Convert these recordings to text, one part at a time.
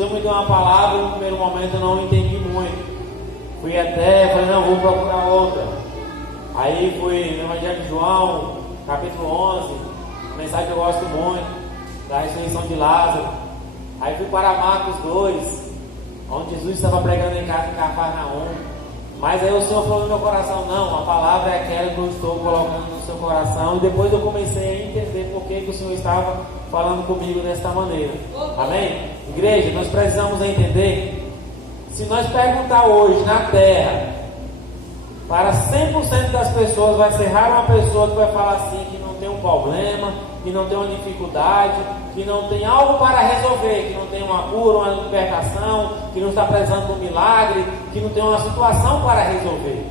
Senhor me deu uma palavra e no primeiro momento eu não entendi muito. Fui até, falei, não, vou procurar outra. Aí fui no Evangelho de João, capítulo 11, mensagem que eu gosto muito, da ressurreição de Lázaro. Aí fui para Marcos 2, onde Jesus estava pregando em Cafarnaum. Mas aí o Senhor falou no meu coração, não, a palavra é aquela que eu estou colocando no seu coração. E depois eu comecei a entender por que o Senhor estava falando comigo desta maneira. Amém? Igreja, nós precisamos entender, se nós perguntar hoje na terra, para 100% das pessoas vai ser raro uma pessoa que vai falar assim, que não tem um problema, que não tem uma dificuldade, que não tem algo para resolver, que não tem uma cura, uma libertação, que não está precisando de um milagre, que não tem uma situação para resolver.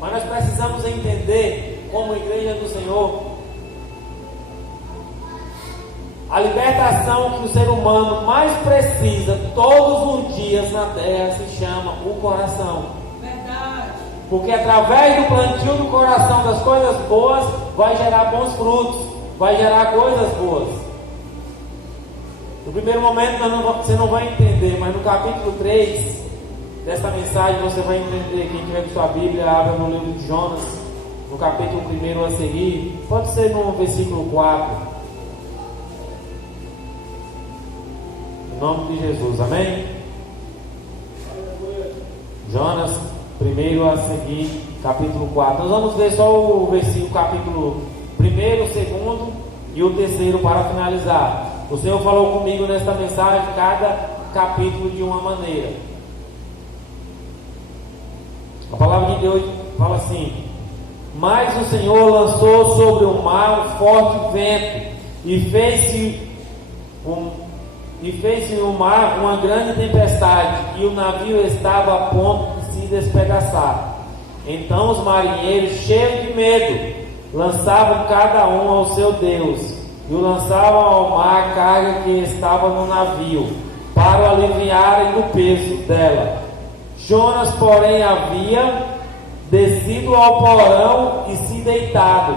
Mas nós precisamos entender, como igreja do Senhor, a libertação que o ser humano mais precisa todos os dias na terra se chama o coração. Verdade. Porque através do plantio do coração das coisas boas, vai gerar bons frutos, vai gerar coisas boas. No primeiro momento você não vai entender, mas no capítulo 3 desta mensagem você vai entender. Quem tiver com sua Bíblia, abra no livro de Jonas, no capítulo 1 a seguir, pode ser no versículo 4. Em nome de Jesus, amém? Jonas, 1 a seguir, capítulo 4. Nós vamos ver só o versículo, capítulo 1, 2 e o 3 para finalizar. O Senhor falou comigo nesta mensagem, cada capítulo de uma maneira. A palavra de Deus fala assim: mas o Senhor lançou sobre o mar um forte vento, e fez-se no mar uma grande tempestade, e o navio estava a ponto de se despedaçar. Então os marinheiros, cheios de medo, lançavam cada um ao seu Deus, e o lançavam ao mar a carga que estava no navio, para o aliviarem do peso dela. Jonas, porém, havia descido ao porão e se deitado,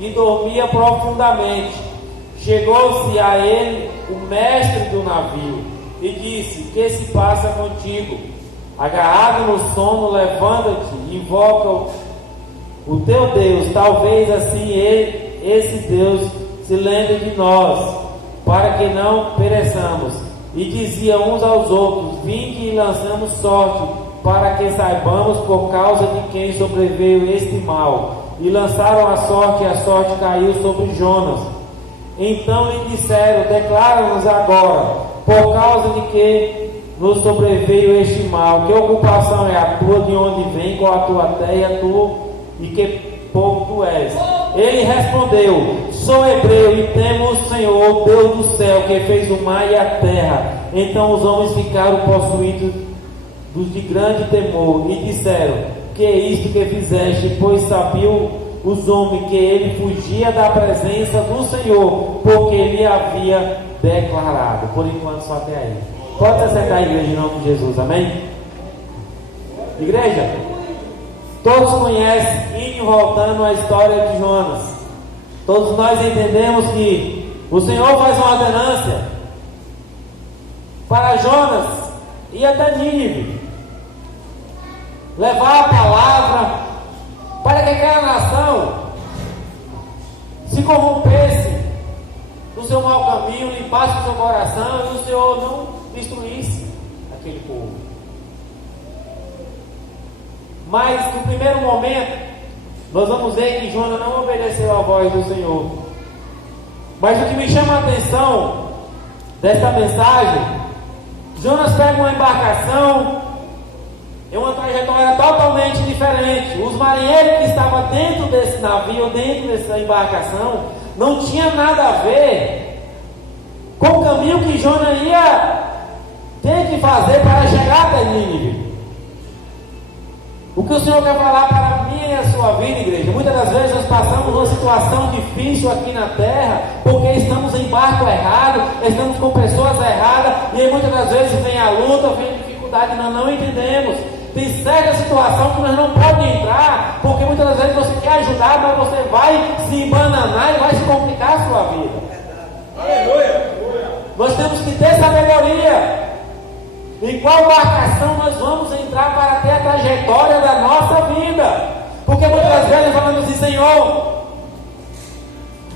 e dormia profundamente. Chegou-se a ele o mestre do navio e disse: que se passa contigo? Agarrado no sono, levanta-te e invoca o teu Deus. Talvez assim esse Deus se lembre de nós, para que não pereçamos. E diziam uns aos outros: vinde e lançamos sorte, para que saibamos por causa de quem sobreveio este mal. E lançaram a sorte, e a sorte caiu sobre Jonas. Então lhe disseram: declara-nos agora, por causa de que nos sobreveio este mal, que ocupação é a tua, de onde vem, qual a tua terra, e que povo tu és? Ele respondeu: sou hebreu e temo o Senhor, Deus do céu, que fez o mar e a terra. Então os homens ficaram possuídos de grande temor e disseram: que é isto que fizeste? Pois sabiam os homens que ele fugia da presença do Senhor, porque ele havia declarado. Por enquanto só até aí. Pode acertar a igreja em nome de Jesus, amém? Igreja, todos conhecem, indo e voltando a história de Jonas. Todos nós entendemos que o Senhor faz uma ordenância para Jonas e até Nínive, levar a palavra para que aquela nação se corrompesse do seu mau caminho, limpasse o seu coração e o Senhor não destruísse aquele povo. Mas no primeiro momento nós vamos ver que Jonas não obedeceu à voz do Senhor. Mas o que me chama a atenção desta mensagem, Jonas pega uma embarcação em uma trajetória totalmente diferente. Os marinheiros que estavam dentro desse navio, dentro dessa embarcação, não tinha nada a ver com o caminho que Jonas ia ter que fazer para chegar até Nínive. O que o Senhor quer falar para mim e a sua vida, igreja? Muitas das vezes nós passamos uma situação difícil aqui na terra, porque estamos em barco errado, estamos com pessoas erradas, e aí muitas das vezes vem a luta, vem a dificuldade, nós não entendemos. Tem certa situação que nós não podemos entrar, porque muitas das vezes você quer ajudar, mas você vai se embananar e vai se complicar a sua vida. Aleluia! Nós temos que ter sabedoria Em qual embarcação nós vamos entrar para ter a trajetória da nossa vida? Porque muitas vezes falamos assim: Senhor,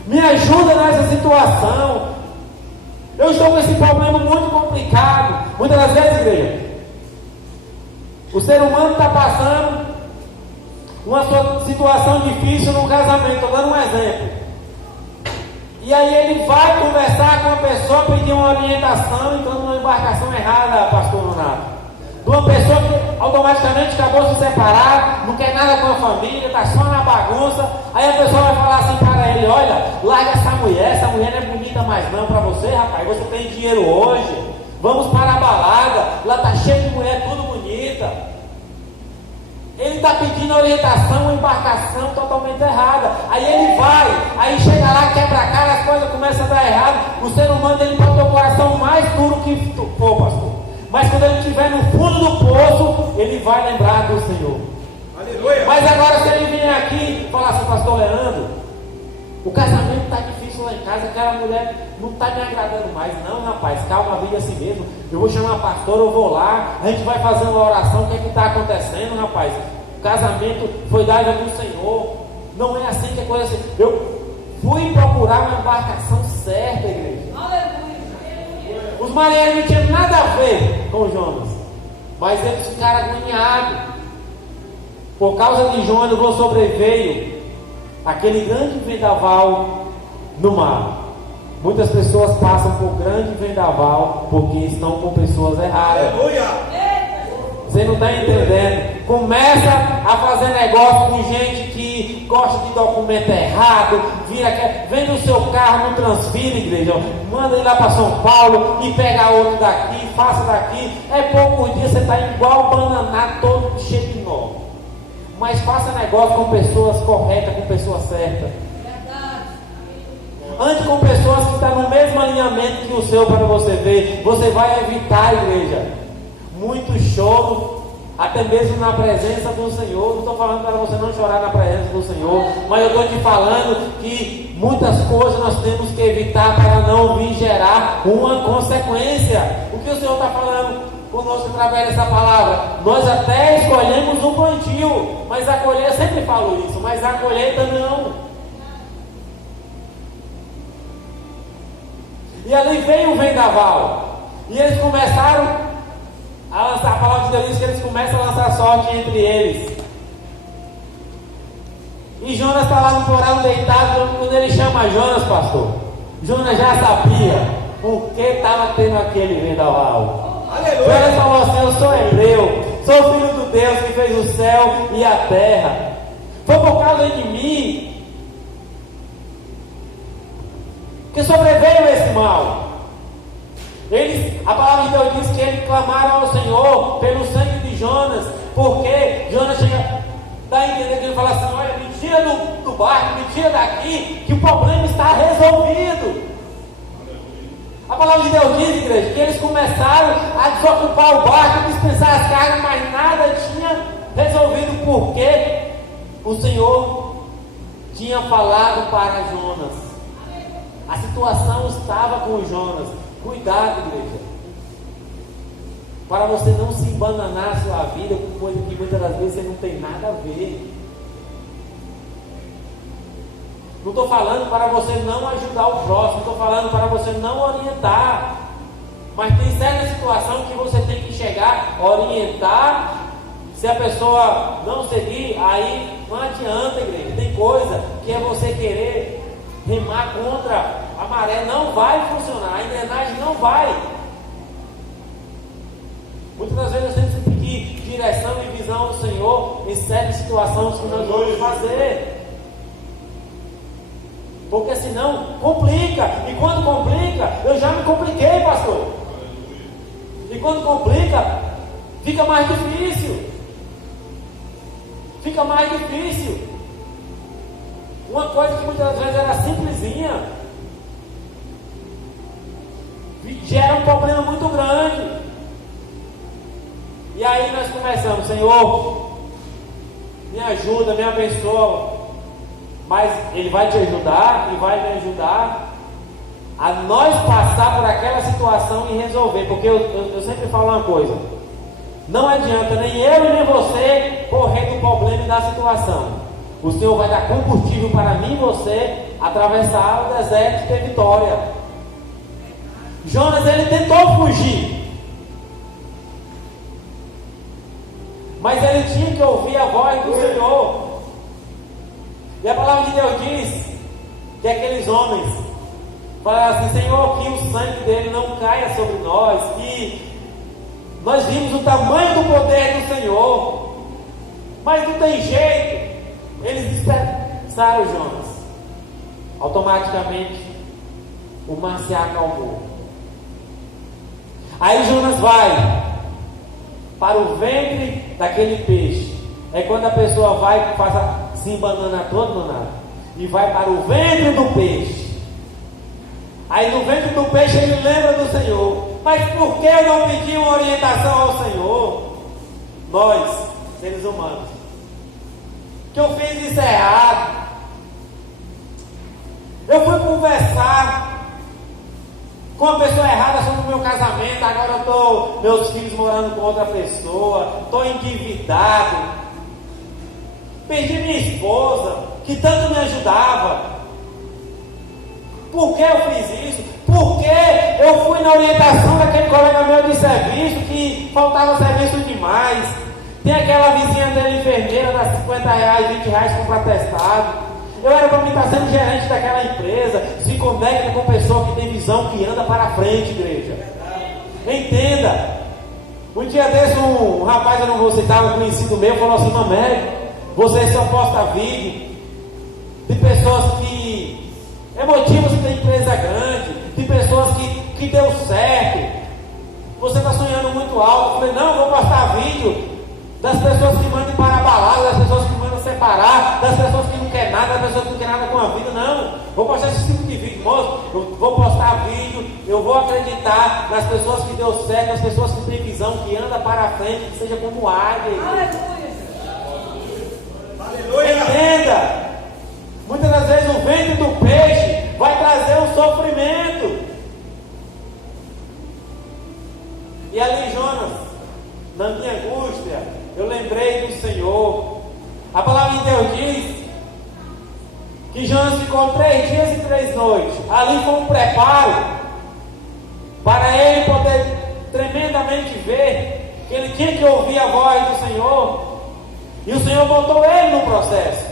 me ajuda nessa situação. Eu estou com esse problema muito complicado. Muitas das vezes, igreja, o ser humano está passando uma situação difícil no casamento. Estou dando um exemplo. E aí ele vai conversar com uma pessoa, pedir uma orientação, entrando numa embarcação errada, pastor Nonato. De uma pessoa que automaticamente acabou de se separar, não quer nada com a família, está só na bagunça. Aí a pessoa vai falar assim para ele: olha, larga essa mulher não é bonita mais não para você, rapaz. Você tem dinheiro hoje, vamos para a balada, lá está cheio de mulher, tudo bonita. Ele está pedindo orientação, uma embarcação totalmente errada. Aí ele vai, aí chega lá, quebra a cara, as coisas começam a dar errado. O ser humano, ele pode ter o coração mais duro que for, pastor. Mas quando ele estiver no fundo do poço, ele vai lembrar do Senhor. Aleluia. Mas agora, se ele vier aqui e falar assim: pastor Leandro, o casamento está difícil lá em casa, aquela mulher não está me agradando mais. Não, rapaz, calma, a vida é assim mesmo. Eu vou chamar a pastora, eu vou lá, a gente vai fazer uma oração. O que é que está acontecendo, rapaz? O casamento foi dado do Senhor. Não é assim que é coisa assim. Eu fui procurar uma embarcação certa, igreja. Os marinheiros não tinham nada a ver com Jonas, mas eles ficaram agoniados. Por causa de Jonas, sobreveio aquele grande vendaval no mar. Muitas pessoas passam por grande vendaval porque estão com pessoas erradas. Você não está entendendo? Começa a fazer negócio com gente que gosta de documento errado, vende o seu carro, não transfira, igreja, manda ele lá para São Paulo e pega outro daqui, faça daqui. É pouco dia, você está igual bananado, todo cheio de nó. Mas faça negócio com pessoas corretas, com pessoas certas. Ande com pessoas que estão no mesmo alinhamento que o seu, para você ver. Você vai evitar, igreja, muito choro, até mesmo na presença do Senhor. Não estou falando para você não chorar na presença do Senhor, mas eu estou te falando que muitas coisas nós temos que evitar para não vir gerar uma consequência. O que o Senhor está falando conosco através dessa palavra? Nós até escolhemos um plantio, mas a colheita, eu sempre falo isso, mas a colheita não. E ali veio o vendaval, e eles começaram a lançar. A palavra de Deus diz que eles começam a lançar sorte entre eles. E Jonas está lá no porão deitado. Quando ele chama Jonas, pastor, Jonas já sabia o que estava tendo aquele vendaval. Aleluia. Jonas falou assim: eu sou hebreu, sou filho do Deus que fez o céu e a terra. Foi por causa de mim que sobreveio esse mal. A palavra de Deus diz que eles clamaram ao Senhor pelo sangue de Jonas, porque Jonas chega, dá a entender que ele fala assim: olha, me tira do barco, me tira daqui, que o problema está resolvido. A palavra de Deus diz, igreja, que eles começaram a desocupar o barco, dispensar as cargas, mas nada tinha resolvido, porque o Senhor tinha falado para Jonas. A situação estava com Jonas. Cuidado, igreja, para você não se embananar a sua vida com coisa que muitas das vezes você não tem nada a ver. Não estou falando para você não ajudar o próximo, estou falando para você não orientar. Mas tem certa situação que você tem que chegar, orientar. Se a pessoa não seguir, aí não adianta, igreja. Tem coisa que é você querer remar contra a maré, não vai funcionar, a engrenagem não vai. Muitas das vezes nós temos que pedir direção e visão ao Senhor em certas situações que nós vamos fazer, porque senão complica. E quando complica, eu já me compliquei, pastor. E quando complica, fica mais difícil. Fica mais difícil. Uma coisa que muitas vezes era simplesinha gera um problema muito grande. E aí nós começamos: Senhor, me ajuda, me abençoa. Mas Ele vai te ajudar e vai me ajudar. a nós passar por aquela situação e resolver. Porque eu sempre falo uma coisa: não adianta nem eu e nem você correr do problema e da situação. O Senhor vai dar combustível para mim e você atravessar o deserto e ter vitória. Jonas, ele tentou fugir, mas ele tinha que ouvir a voz do Senhor. E a palavra de Deus diz que aqueles homens falaram assim: Senhor, que o sangue dele não caia sobre nós, que nós vimos o tamanho do poder do Senhor, mas não tem jeito. Eles dispersaram Jonas. Automaticamente o mar se acalmou. Aí Jonas vai para o ventre daquele peixe. É quando a pessoa vai, se embanana todo no nada, e vai para o ventre do peixe. Aí no ventre do peixe ele lembra do Senhor. Mas por que eu não pedi uma orientação ao Senhor? Nós, seres humanos, que eu fiz isso errado. Eu fui conversar com a pessoa errada sobre o meu casamento. Agora eu estou, meus filhos morando com outra pessoa, estou endividado. Perdi minha esposa, que tanto me ajudava. Por que eu fiz isso? Porque eu fui na orientação daquele colega meu de serviço que faltava serviço demais. Tem aquela vizinha dele, enfermeira, dá R$50, R$20 compra atestado. Eu era para mim estar sendo gerente daquela empresa. Se conecta com pessoa que tem visão, que anda para frente, igreja. Entenda. Um dia desse, um rapaz, eu não vou citar, um conhecido meu, falou assim: Mamé, você só posta vídeo de pessoas que emotivas, que tem empresa grande, de pessoas que deu certo. Você está sonhando muito alto. Eu falei: não, eu vou postar vídeo das pessoas que mandam para a balada, das pessoas que mandam separar, das pessoas que não querem nada, das pessoas que não querem nada com a vida. Não, vou postar esse tipo de vídeo, moço. Eu vou postar vídeo, eu vou acreditar nas pessoas que deu certo, nas pessoas que têm visão, que anda para frente, que seja como águia. Aleluia! Entenda, muitas das vezes o ventre do peixe vai trazer um sofrimento. E ali Jonas, na minha angústia, eu lembrei do Senhor. A palavra de Deus diz que Jonas ficou 3 dias e 3 noites. Ali foi um preparo para ele poder tremendamente ver que ele tinha que ouvir a voz do Senhor. E o Senhor botou ele no processo.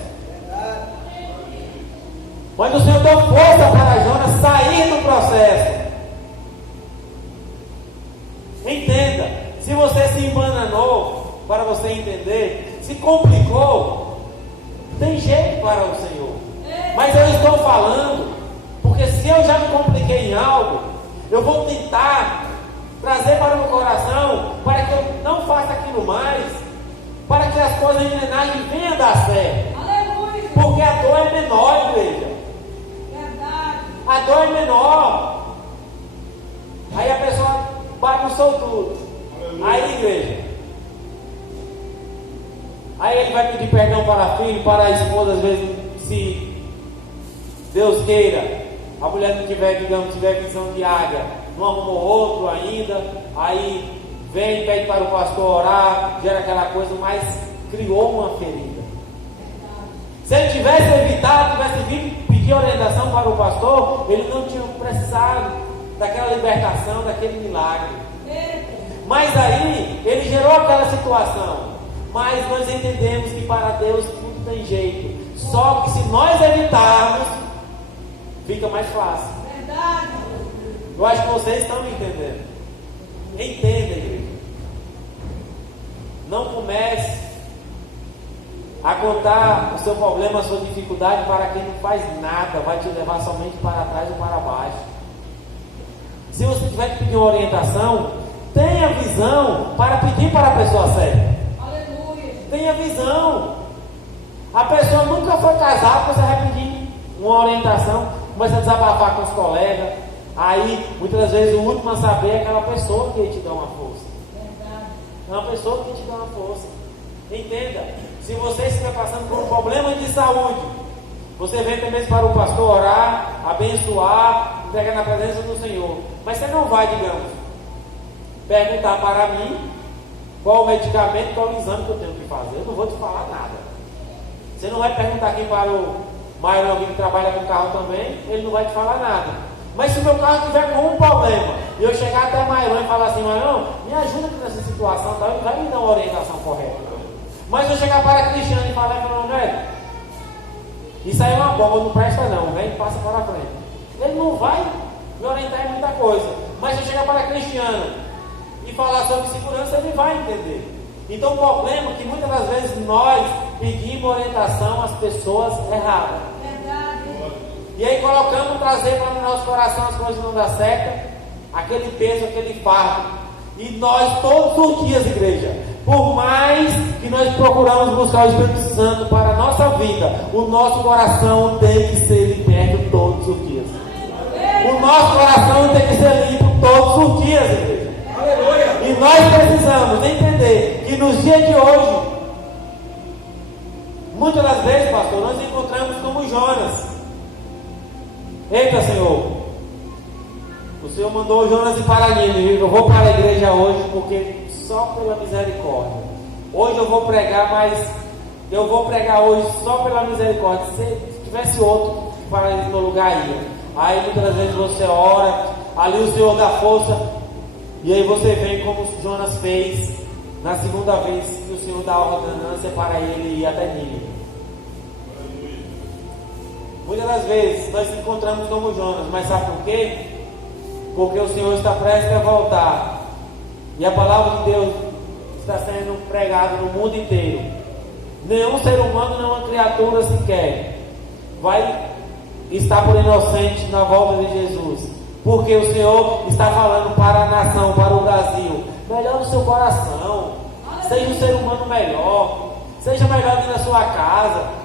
Mas o Senhor deu força para Jonas sair do processo. Entenda, se você se embananou, para você entender, se complicou, tem jeito para o Senhor. Mas eu estou falando, porque se eu já me compliquei em algo, eu vou tentar trazer para o meu coração, para que eu não faça aquilo mais, para que as coisas de engrenagem venham a dar certo. Aleluia. Porque a dor é menor, igreja. Verdade. A dor é menor. Aí a pessoa bagunçou tudo. Aleluia. Aí, igreja, aí ele vai pedir perdão para filho, para a esposa, às vezes, se Deus queira, a mulher não tiver, digamos, tiver visão de águia, não arrumou outro ainda, aí vem, pede para o pastor orar, gera aquela coisa, mas criou uma ferida. Se ele tivesse evitado, tivesse vindo pedir orientação para o pastor, ele não tinha precisado daquela libertação, daquele milagre. Mas aí, ele gerou aquela situação. Mas nós entendemos que para Deus tudo tem jeito. Só que se nós evitarmos, fica mais fácil. Verdade. Eu acho que vocês estão me entendendo. Entenda, igreja. Não comece a contar o seu problema, a sua dificuldade para quem não faz nada, vai te levar somente para trás ou para baixo. Se você tiver que pedir uma orientação, tenha visão para pedir para a pessoa certa. Aleluia. Tenha visão. A pessoa nunca foi casada, você vai pedir uma orientação, começa a desabafar com os colegas. Aí, muitas das vezes, o último a saber é aquela pessoa que te dá uma força. Verdade. É uma pessoa que te dá uma força. Entenda, se você estiver passando por um problema de saúde, Você vem também para o pastor orar, abençoar, entregar na presença do Senhor. Mas você não vai, digamos, perguntar para mim qual o medicamento, qual o exame que eu tenho que fazer. Eu não vou te falar nada. Você não vai perguntar aqui para o Mairão que trabalha com carro também, ele não vai te falar nada. Mas se o meu carro tiver com um problema, e eu chegar até Mairão e falar assim, Mairão, me ajuda aqui nessa situação, tá? Ele vai me dar uma orientação correta. Mas se eu chegar para Cristiano e falar para o velho, isso aí é uma bomba, não presta não, velho, passa para frente. Ele não vai me orientar em muita coisa. Mas se eu chegar para Cristiano e falar sobre segurança, ele vai entender. Então o problema é que muitas das vezes nós pedimos orientação às pessoas erradas. E aí colocamos trazer para o nosso coração as coisas não dão certo, aquele peso, aquele fardo. E nós todos os dias, igreja, por mais que nós procuramos buscar o Espírito Santo para a nossa vida, o nosso coração tem que ser liberto todos os dias. O nosso coração tem que ser limpo todos os dias, igreja. E nós precisamos entender que nos dias de hoje, muitas das vezes, pastor, nós encontramos como Jonas. Eita, Senhor, o Senhor mandou Jonas ir para Nínive. Eu vou para a igreja hoje porque só pela misericórdia. Hoje eu vou pregar, mas eu vou pregar hoje só pela misericórdia. Se tivesse outro para ir no lugar aí. Aí muitas vezes você ora, ali o Senhor dá força, e aí você vem como Jonas fez na segunda vez que o Senhor dá ordenança para ele ir até Nínive. Muitas das vezes nós nos encontramos como Jonas, mas sabe por quê? Porque o Senhor está prestes a voltar. E a palavra de Deus está sendo pregada no mundo inteiro. Nenhum ser humano, nenhuma criatura sequer vai estar por inocente na volta de Jesus. Porque o Senhor está falando para a nação, para o Brasil. Melhor no seu coração. Seja um ser humano melhor. Seja melhor aqui na sua casa.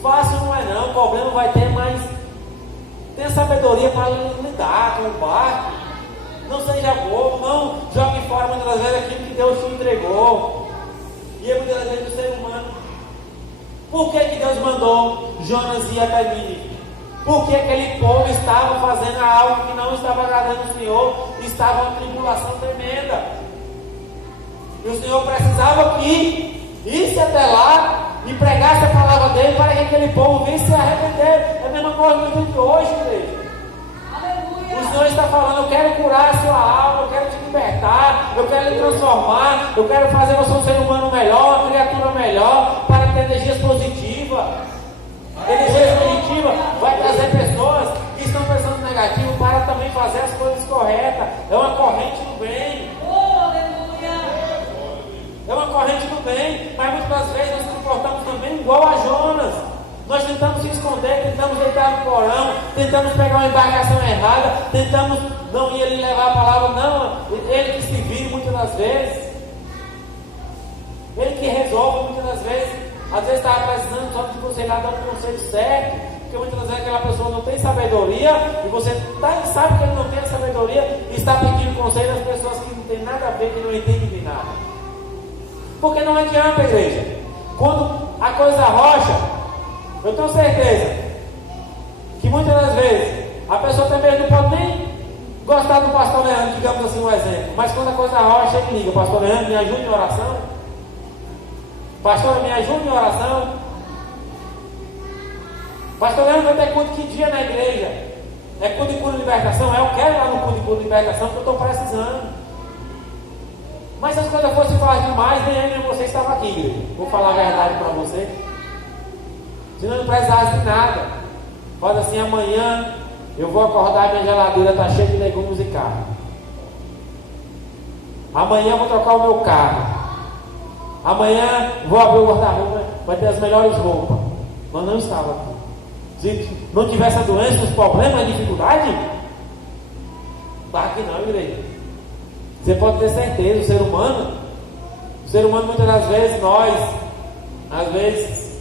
Fácil não é não, o problema vai ter, mas tenha sabedoria para lidar com o barco. Não seja bobo, não jogue fora muitas vezes aquilo que Deus te entregou. E é muitas vezes o ser humano. Por que Deus mandou Jonas ir até Nínive? Porque aquele povo estava fazendo algo que não estava agradando o Senhor, estava uma tribulação tremenda. E o Senhor precisava que isse até lá e pregasse a palavra dele para que aquele povo visse se arrepender. É a mesma coisa no dia de hoje, igreja. O Senhor está falando, eu quero curar a sua alma, eu quero te libertar, eu quero lhe transformar, eu quero fazer você um ser humano melhor, uma criatura melhor, para ter energias positivas. Energia positiva vai trazer pessoas que estão pensando negativo para também fazer as coisas corretas. É uma corrente do bem. É uma corrente do bem, mas muitas das vezes nós nos comportamos também igual a Jonas. Nós tentamos se esconder, tentamos deitar no porão, tentamos pegar uma embarcação errada, tentamos não ir ali levar a palavra, não, ele que se vire muitas das vezes. Ele que resolve muitas das vezes. Às vezes está precisando só de você lá dar um conselho certo, porque muitas vezes aquela pessoa não tem sabedoria, e você sabe que ele não tem sabedoria, e está pedindo conselho às pessoas que não tem nada a ver, que não entendem de nada. Porque não adianta, igreja. Quando a coisa rocha, eu tenho certeza que muitas das vezes a pessoa também não pode nem gostar do pastor Leandro, digamos assim, um exemplo. Mas quando a coisa rocha, ele liga: pastor Leandro, me ajude em oração. Pastor, me ajude em oração. Pastor Leandro, vai ter culto que dia na igreja? É culto de cura e libertação? Eu quero ir lá no culto de cura e libertação, porque eu estou precisando. Mas se as coisas fossem falar demais, nem eu nem você estava aqui, igreja. Vou falar a verdade para você. Se não precisasse de nada, faz assim: amanhã eu vou acordar, minha geladeira está cheia de legumes e carne. Amanhã eu vou trocar o meu carro. Amanhã vou abrir o guarda-roupa, vai ter as melhores roupas. Mas não estava aqui. Se não tivesse a doença, os problemas, a dificuldade, está aqui não, igreja. Você pode ter certeza, o ser humano muitas das vezes, nós, às vezes,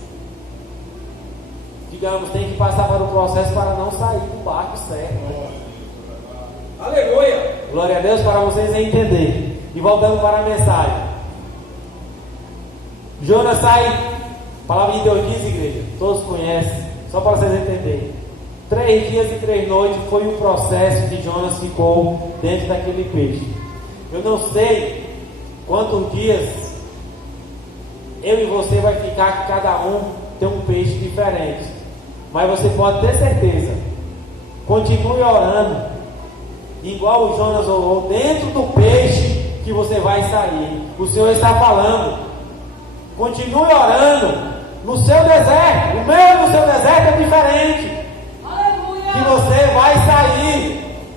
digamos, tem que passar para o processo para não sair do barco certo. Né? Aleluia! Glória a Deus, para vocês entenderem. E voltando para a mensagem. Jonas sai, a palavra de Deus diz, igreja, todos conhecem, só para vocês entenderem. 3 dias e 3 noites foi o processo que Jonas ficou dentro daquele peixe. Eu não sei quantos dias eu e você vai ficar, que cada um tem um peixe diferente. Mas você pode ter certeza, continue orando, igual o Jonas orou, dentro do peixe que você vai sair. O Senhor está falando, continue orando no seu deserto. O meu e no seu deserto é diferente. Aleluia. Que você vai sair.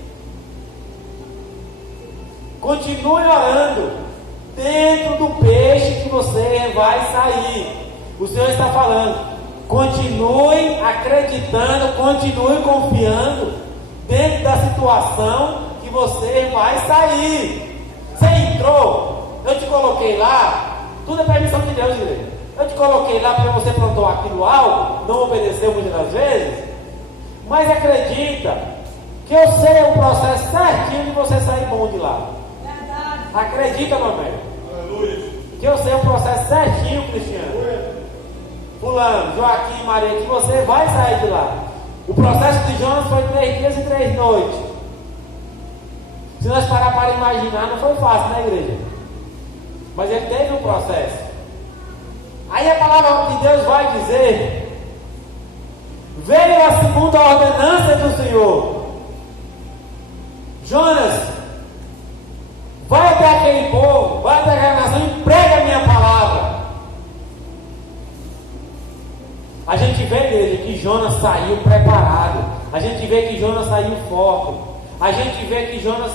Continue orando dentro do peixe que você vai sair. O Senhor está falando, continue acreditando, continue confiando dentro da situação que você vai sair. Você entrou, eu te coloquei lá, tudo é permissão de Deus, igreja. Eu te coloquei lá porque você plantou aquilo algo, não obedeceu muitas das vezes, mas acredita que eu sei o processo certinho de você sair bom de lá. Verdade. Acredita, meu velho. Aleluia. Que eu sei o processo certinho, Cristiano. Fulano, Joaquim, Maria, que você vai sair de lá. O processo de Jonas foi 3 dias e 3 noites. Se nós parar para imaginar, não foi fácil, né, igreja? Mas ele teve um processo. Aí a palavra de Deus vai dizer: veio a segunda ordenança do Senhor. Jonas, vai até aquele povo, vai até aquela nação e prega a minha palavra. A gente vê, igreja, que Jonas saiu preparado. A gente vê que Jonas saiu forte. A gente vê que Jonas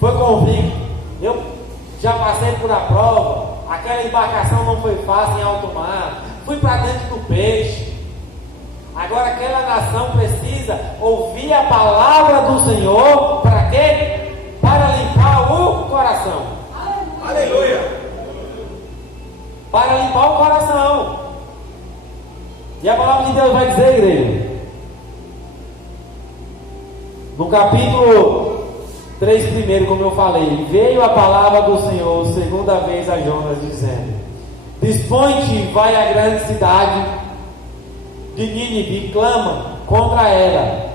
foi convicto. Eu já passei por a prova. Aquela embarcação não foi fácil em alto mar. Fui para dentro do peixe. Agora aquela nação precisa ouvir a palavra do Senhor. Para quê? Para limpar o coração. Aleluia! Para limpar o coração. E a palavra de Deus vai dizer, igreja, no capítulo 3 primeiro, como eu falei, veio a palavra do Senhor segunda vez a Jonas, dizendo: dispõe-te, vai à grande cidade de Nínive e clama contra ela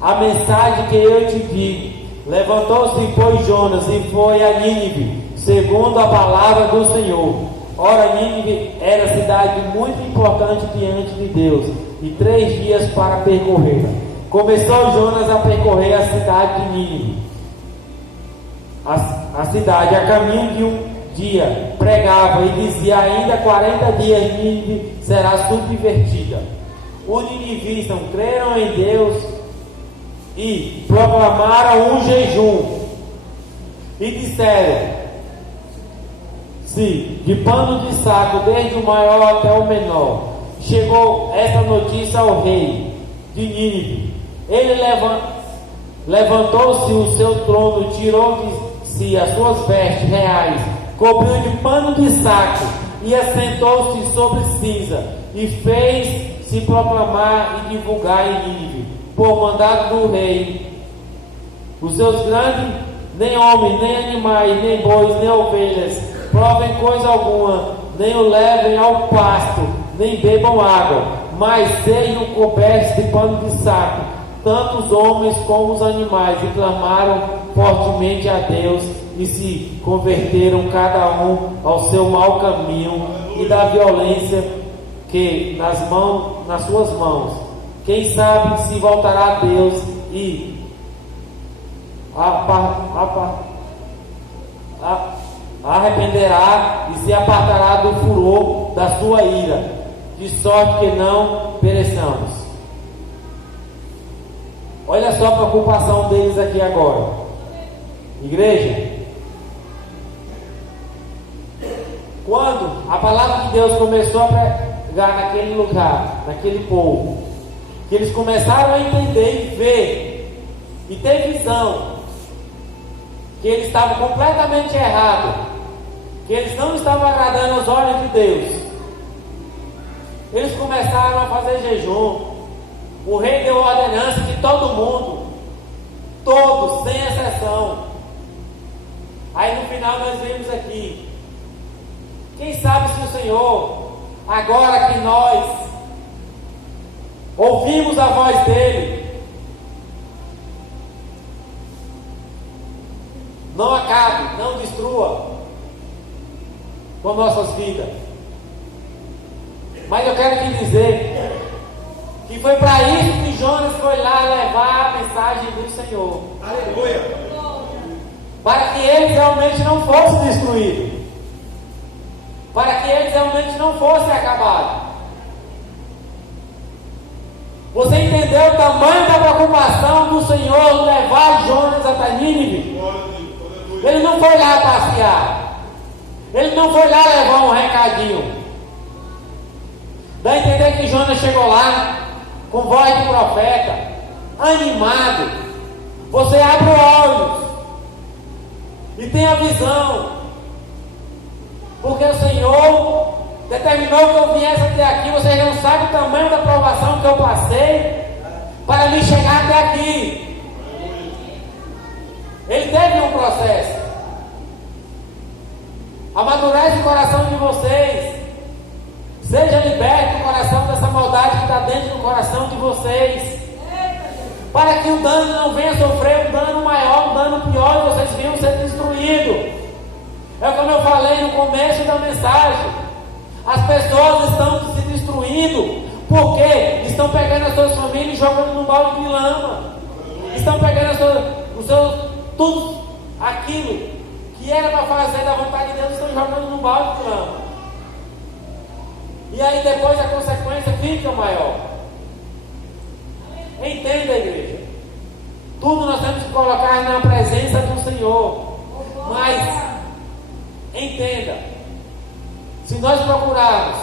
a mensagem que eu te digo. Levantou-se, pois, Jonas e foi a Nínive, segundo a palavra do Senhor. Ora, Nínive era cidade muito importante diante de Deus, e 3 dias para percorrê-la. Começou Jonas a percorrer a cidade de Nínive. A cidade, a caminho de um dia, pregava e dizia: ainda 40 dias Nínive será subvertida. Os ninivistas creram em Deus e proclamaram um jejum e disseram: se de pano de saco, desde o maior até o menor, chegou essa notícia ao rei de Nínive, ele levantou-se o seu trono, tirou de si as suas vestes reais, cobriu de pano de saco e assentou-se sobre cinza, e fez-se proclamar e divulgar em Nínive, por mandado do rei, os seus grandes, nem homens, nem animais, nem bois, nem ovelhas, provem coisa alguma, nem o levem ao pasto, nem bebam água, mas sejam cobertos de pano de saco, tanto os homens como os animais, e clamaram fortemente a Deus, e se converteram cada um ao seu mau caminho e da violência que nas suas mãos. Quem sabe se voltará a Deus e arrependerá e se apartará do furor da sua ira, de sorte que não pereçamos. Olha só a preocupação deles aqui agora, igreja. Quando a palavra de Deus começou a pregar naquele lugar, naquele povo, que eles começaram a entender e ver e ter visão que eles estavam completamente errados, que eles não estavam agradando aos olhos de Deus, eles começaram a fazer jejum. O rei deu ordenança que todo mundo, todos, sem exceção. Aí no final nós vimos aqui, quem sabe se o Senhor, agora que nós Ouvimos a voz dele. Não acabe, não destrua com nossas vidas. Mas eu quero te dizer que foi para isso que Jonas foi lá levar a mensagem do Senhor. Aleluia. Para que eles realmente não fossem destruídos. Para que eles realmente não fossem acabados. Você entendeu o tamanho da preocupação do Senhor levar Jonas até Nínive? Ele não foi lá passear. Ele não foi lá levar um recadinho. Dá a entender que Jonas chegou lá com voz de profeta, animado. Você abre os olhos e tem a visão, porque o Senhor determinou que eu viesse até aqui. Vocês não sabem o tamanho da provação que eu passei para me chegar até aqui. Ele teve um processo. Amadurece o coração de vocês. Seja liberto o coração dessa maldade que está dentro do coração de vocês, para que o dano não venha sofrer um dano maior, um dano pior, e vocês venham ser destruídos. É como eu falei no começo da mensagem. As pessoas estão se destruindo porque estão pegando as suas famílias e jogando num balde de lama. Estão pegando tudo aquilo que era para fazer da vontade de Deus, estão jogando num balde de lama. E aí depois a consequência fica maior. Entenda, igreja. Tudo nós temos que colocar na presença do Senhor. Mas entenda, se nós procurarmos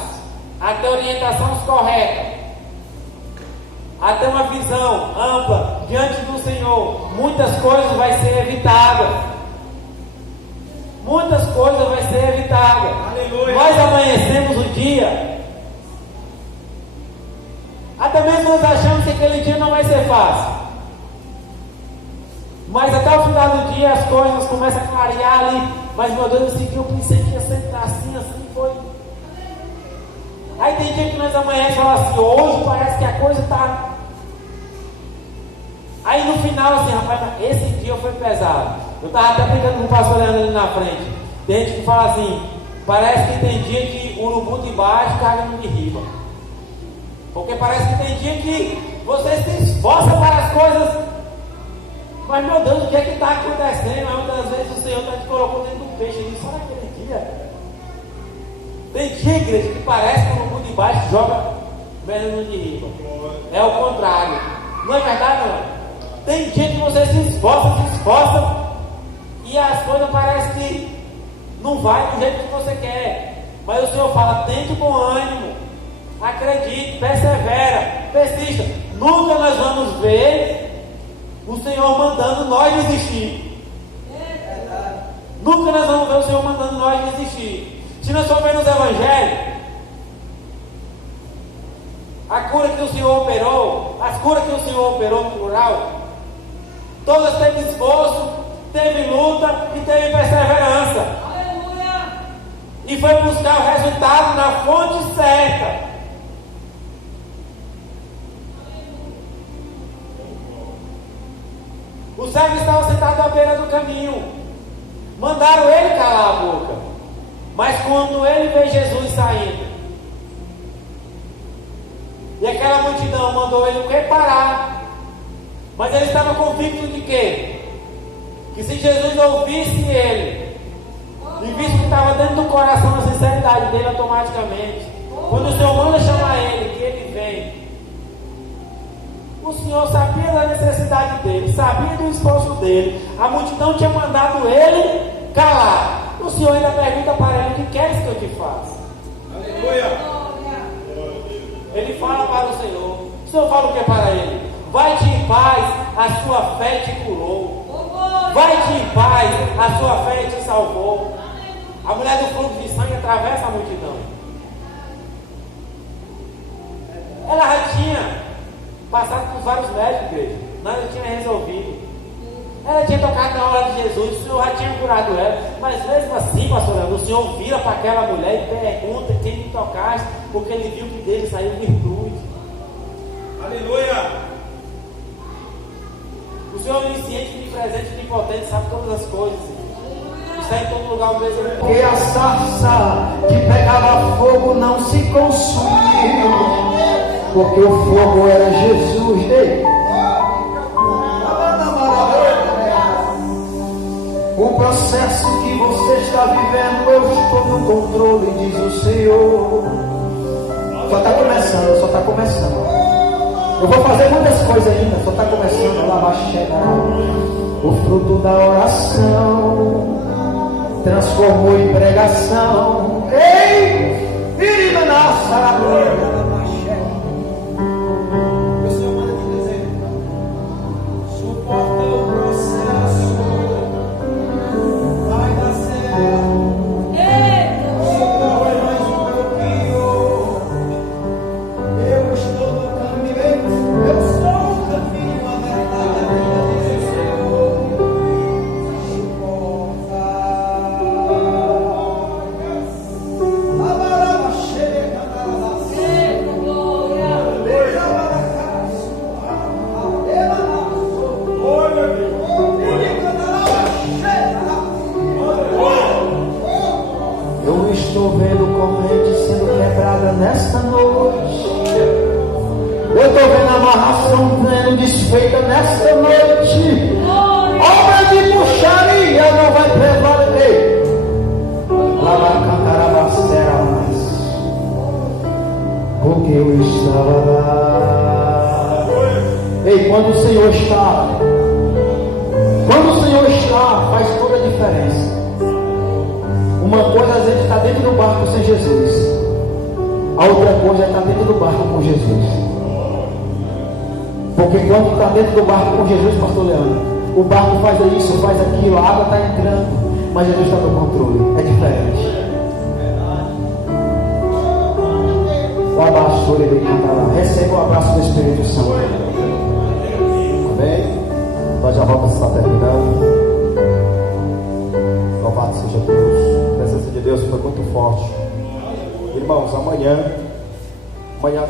até orientações corretas, até uma visão ampla diante do Senhor, muitas coisas vão ser evitadas. Muitas coisas vão ser evitadas. Aleluia. Nós amanhecemos o dia. Até mesmo nós achamos que aquele dia não vai ser fácil. Mas até o final do dia as coisas começam a clarear ali. Mas meu Deus, assim que eu pensei que ia ser assim foi. Aí tem dia que nós amanhecemos e falamos assim, hoje parece que a coisa está. Aí no final assim, rapaz, esse dia foi pesado. Eu estava até brincando com o pastor Leandro ali na frente. Tem gente que fala assim, parece que tem dia que o urubu de baixo carga no de riba. Porque parece que tem dia que você se esforça para as coisas, mas meu Deus, o que é que está acontecendo? Aí muitas vezes o Senhor está te colocando dentro do peixe ali, só naquele dia. Tem dia, igreja, que parece que o urubu de baixo joga mesmo no de riba. É o contrário. Não é verdade, não? Tem dia que você se esforça e as coisas parecem que não vai do jeito que você quer. Mas o Senhor fala, tente com ânimo, acredite, persevera, persista. Nunca nós vamos ver o Senhor mandando nós desistir. Nunca nós vamos ver o Senhor mandando nós desistir. Se nós formos ver nos evangelhos, a cura que o Senhor operou, as curas que o Senhor operou no plural, todas teve esforço, teve luta e teve perseverança. Aleluia! E foi buscar o resultado na fonte certa. O cego estava sentado à beira do caminho. Mandaram ele calar a boca. Mas quando ele vê Jesus saindo, e aquela multidão mandou ele parar. Mas ele estava convicto de quê? Que se Jesus ouvisse ele e visse que estava dentro do coração a sinceridade dele, automaticamente, quando o Senhor manda chamar ele, que ele vem, o Senhor sabia da necessidade dele, sabia do esforço dele. A multidão tinha mandado ele calar. O Senhor ainda pergunta para ele: o que queres que eu te faça? Aleluia! Ele fala para o Senhor. O Senhor fala o que para ele? Vai-te em paz, a sua fé te curou. Vai-te em paz, a sua fé te salvou. A mulher do fluxo de sangue atravessa a multidão. Ela já tinha passado por vários médicos, igreja. Nada tinha resolvido. Ela tinha tocado na hora de Jesus, o Senhor já tinha curado ela. Mas mesmo assim, pastor Leandro, o Senhor vira para aquela mulher e pergunta quem me tocaste, porque ele viu que dele saiu virtude. Aleluia. O Senhor é onisciente, onipresente, onipotente, sabe todas as coisas. Está em todo lugar ao mesmo tempo. Que a sarça que pegava fogo não se consumiu, porque o fogo era Jesus. Ei. O processo que você está vivendo, eu estou no controle, diz o Senhor. Só está começando, só está começando. Eu vou fazer muitas coisas ainda, só está começando. Lá vai chegar o fruto da oração, transformou em pregação. Ei, filho nossa, O Senhor manda te dizer: suporta o processo, vai dar certo. Segura mais um pouquinho. Eu estou no caminho, eu sou o caminho, a verdade, a vida, diz o Senhor. eu estou vendo corrente sendo quebrada nesta noite. Eu estou vendo amarração sendo desfeita nesta noite. Obra de puxaria não vai prevalecer. Lá vai cantar a bacera mais, porque eu estava lá. Ei, quando o Senhor está, faz toda a diferença. Uma coisa a gente está dentro do barco sem Jesus, a outra coisa é estar dentro do barco com Jesus. Porque quando está dentro do barco com Jesus, pastor Leandro, o barco faz isso, faz aquilo, a água está entrando, mas Jesus está no controle. É diferente. O abraço, receba o abraço do Espírito Santo. Amém? Nós já vamos estar terminando. Louvado seja Deus. A presença de Deus foi muito forte. Irmãos, amanhã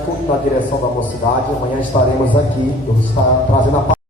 culto na direção da mocidade. Amanhã estaremos aqui. Eu vou estar trazendo a